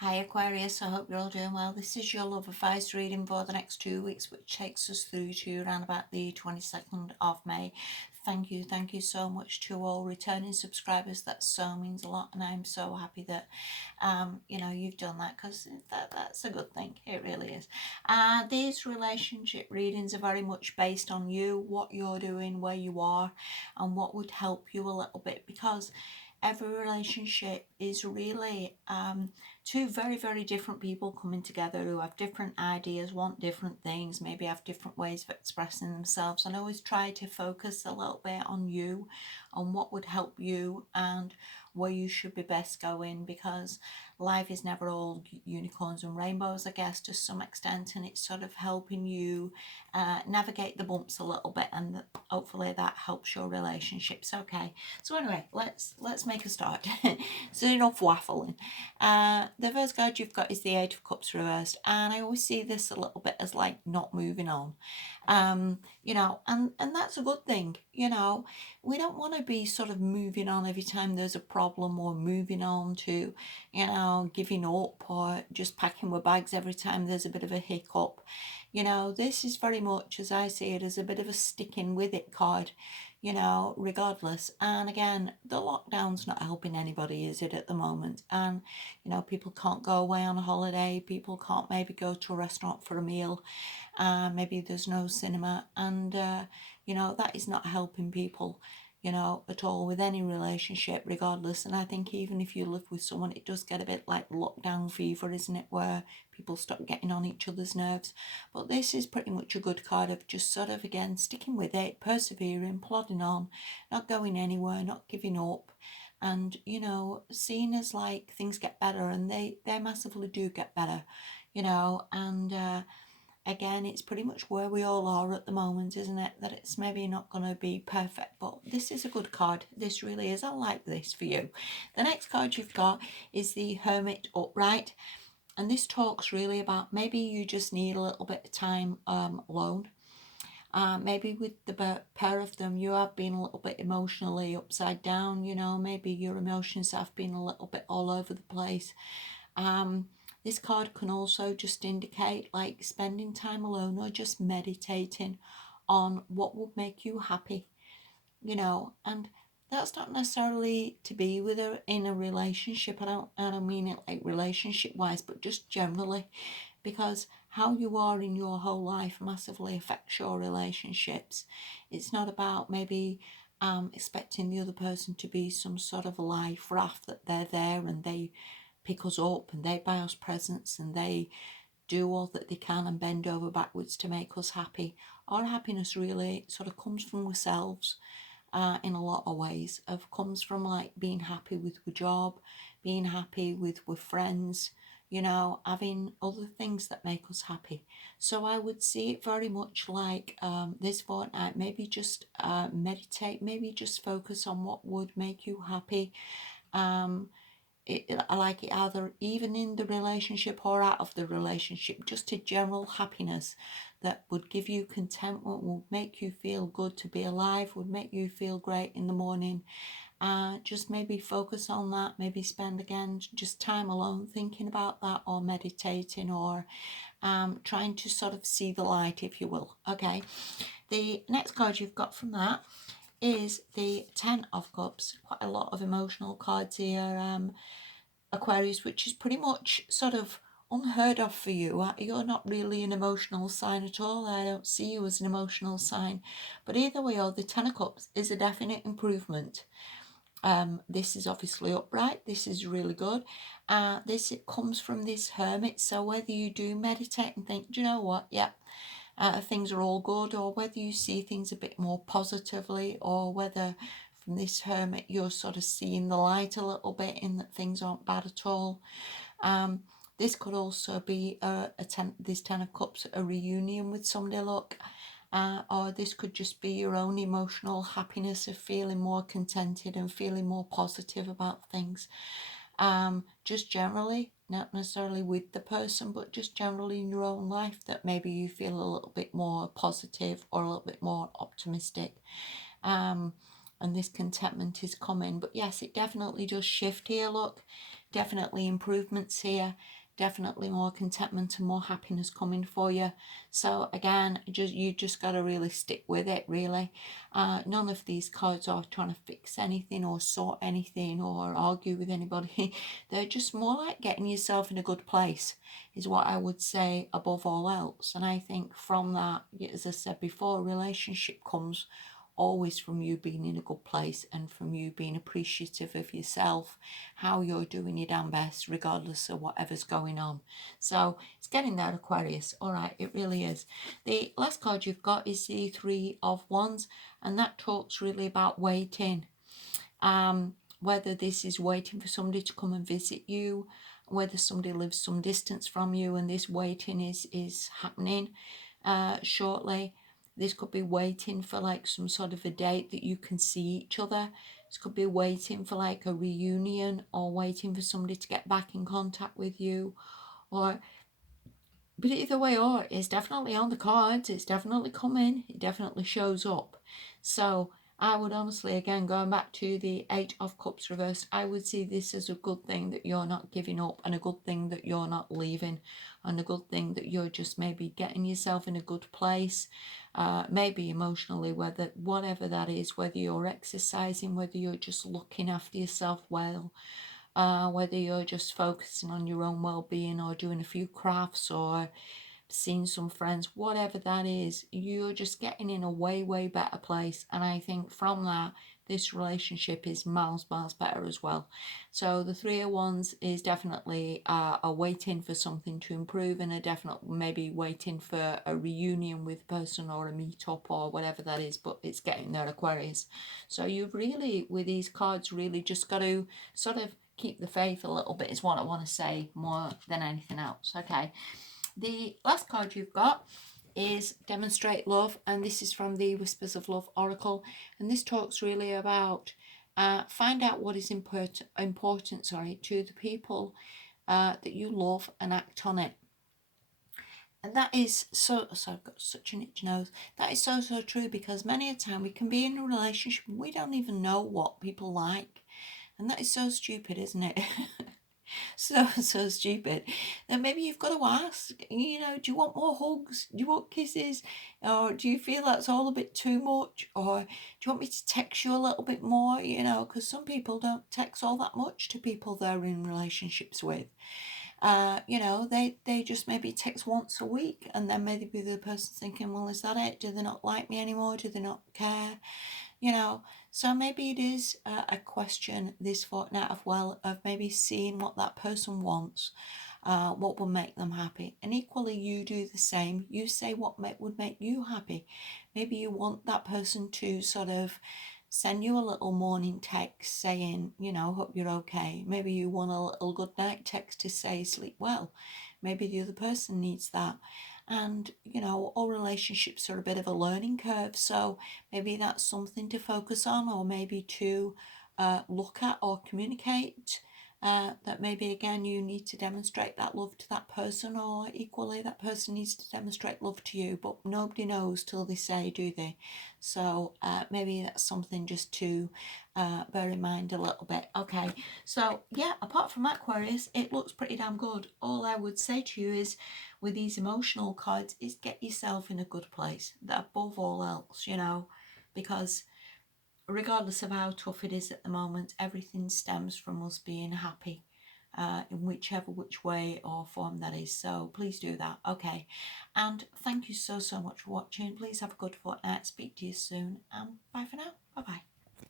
Hi Aquarius, I hope you're all doing well. This is your love advice reading for the next 2 weeks, which takes us through to around about the 22nd of May. Thank you so much to all returning subscribers. That so means a lot, and I'm so happy that you've done that, because that's a good thing. It really is. These relationship readings are very much based on you, what you're doing, where you are, and what would help you a little bit, because every relationship is really two very, very different people coming together who have different ideas, want different things, maybe have different ways of expressing themselves. And I always try to focus a little bit on you, on what would help you and where you should be best going, because life is never all unicorns and rainbows, I guess, to some extent, and it's sort of helping you navigate the bumps a little bit, and hopefully that helps your relationships. Okay, so anyway, let's make a start. So enough waffling. The first card you've got is the Eight of Cups reversed, and I always see this a little bit as like not moving on. And that's a good thing. We don't want to be sort of moving on every time there's a problem, or moving on to, giving up, or just packing our bags every time there's a bit of a hiccup. This is very much, as I see it, as a bit of a sticking with it card, regardless. And again, the lockdown's not helping anybody, is it, at the moment? And, people can't go away on a holiday, people can't maybe go to a restaurant for a meal, maybe there's no cinema, and, that is not helping people, at all with any relationship, regardless. And I think even if you live with someone, it does get a bit like lockdown fever, isn't it, where people stop getting on each other's nerves. But this is pretty much a good card of just sort of, again, sticking with it, persevering, plodding on, not going anywhere, not giving up, and, seeing as like things get better, and they massively do get better, and again, it's pretty much where we all are at the moment, isn't it? That it's maybe not going to be perfect, but this is a good card. This really is. I like this for you. The next card you've got is the Hermit upright, and this talks really about maybe you just need a little bit of time alone. Maybe with the pair of them, you have been a little bit emotionally upside down. Maybe your emotions have been a little bit all over the place. This card can also just indicate like spending time alone, or just meditating on what would make you happy, and that's not necessarily to be with her in a relationship. I don't mean it like relationship wise, but just generally, because how you are in your whole life massively affects your relationships. It's not about maybe expecting the other person to be some sort of life raft, that they're there and they pick us up and they buy us presents and they do all that they can and bend over backwards to make us happy. Our happiness really sort of comes from ourselves, in a lot of ways. Of comes from like being happy with your job, being happy with friends, having other things that make us happy. So I would see it very much like this fortnight, maybe just meditate, maybe just focus on what would make you happy. I like it either even in the relationship or out of the relationship, just a general happiness that would give you contentment, would make you feel good to be alive, would make you feel great in the morning. Just maybe focus on that, maybe spend again just time alone thinking about that, or meditating, or trying to sort of see the light, if you will. Okay, the next card you've got from that is the Ten of Cups. Quite a lot of emotional cards here, Aquarius, which is pretty much sort of unheard of for you. You're not really an emotional sign at all. I don't see you as an emotional sign. But either way, the Ten of Cups is a definite improvement. This is obviously upright. This is really good. It comes from this Hermit. So whether you do meditate and think, do you know what? Yeah, things are all good, or whether you see things a bit more positively, or whether from this Hermit you're sort of seeing the light a little bit in that things aren't bad at all. This could also be this Ten of Cups, a reunion with somebody, look, or this could just be your own emotional happiness of feeling more contented and feeling more positive about things. Just generally, not necessarily with the person, but just generally in your own life, that maybe you feel a little bit more positive or a little bit more optimistic. And this contentment is coming. But yes, it definitely does shift here. Look, definitely improvements here, definitely more contentment and more happiness coming for you. So again, you just got to really stick with it, really. None of these cards are trying to fix anything or sort anything or argue with anybody. They're just more like getting yourself in a good place is what I would say above all else. And I think from that, as I said before, relationship comes always from you being in a good place and from you being appreciative of yourself, how you're doing your damn best regardless of whatever's going on. So it's getting there, Aquarius. All right, it really is. The last card you've got is the Three of Wands, and that talks really about waiting. Whether this is waiting for somebody to come and visit you, whether somebody lives some distance from you and this waiting is happening shortly. This could be waiting for like some sort of a date that you can see each other. This could be waiting for like a reunion or waiting for somebody to get back in contact with you. Or, but either way, or it's definitely on the cards. It's definitely coming. It definitely shows up. So I would honestly, again, going back to the Eight of Cups reversed, I would see this as a good thing that you're not giving up and a good thing that you're not leaving and a good thing that you're just maybe getting yourself in a good place, maybe emotionally, whatever that is, whether you're exercising, whether you're just looking after yourself well, whether you're just focusing on your own well-being or doing a few crafts or seeing some friends, whatever that is, you're just getting in a way better place. And I think from that, this relationship is miles better as well. So the Three of Wands is definitely a waiting for something to improve and a definite maybe waiting for a reunion with a person or a meet-up or whatever that is, but it's getting there, Aquarius. So you've really, with these cards, really just got to sort of keep the faith a little bit is what I want to say more than anything else. Okay. The last card you've got is Demonstrate Love, and this is from the Whispers of Love Oracle, and this talks really about find out what is important to the people that you love and act on it. And that is so I've got such an itchy nose. That is so true, because many a time we can be in a relationship and we don't even know what people like. And that is so stupid, isn't it? So stupid. Then maybe you've got to ask, do you want more hugs? Do you want kisses? Or do you feel that's all a bit too much? Or do you want me to text you a little bit more? Because some people don't text all that much to people they're in relationships with. They just maybe text once a week, and then maybe the person's thinking, well, is that it? Do they not like me anymore? Do they not care? So maybe it is a question this fortnight of maybe seeing what that person wants, what will make them happy, and equally you do the same. You say what would make you happy. Maybe you want that person to sort of send you a little morning text saying, hope you're okay. Maybe you want a little good night text to say sleep well. Maybe the other person needs that. And all relationships are a bit of a learning curve, so maybe that's something to focus on, or maybe to look at or communicate, that maybe again you need to demonstrate that love to that person, or equally that person needs to demonstrate love to you, but nobody knows till they say, do they? So maybe that's something just to bear in mind a little bit. Okay, so yeah, apart from that, Aquarius, it looks pretty damn good. All I would say to you is, with these emotional cards, is get yourself in a good place, that above all else, because regardless of how tough it is at the moment, everything stems from us being happy, in which way or form that is. So please do that. Okay, and thank you so much for watching. Please have a good fortnight. Speak to you soon, and bye for now. Bye bye.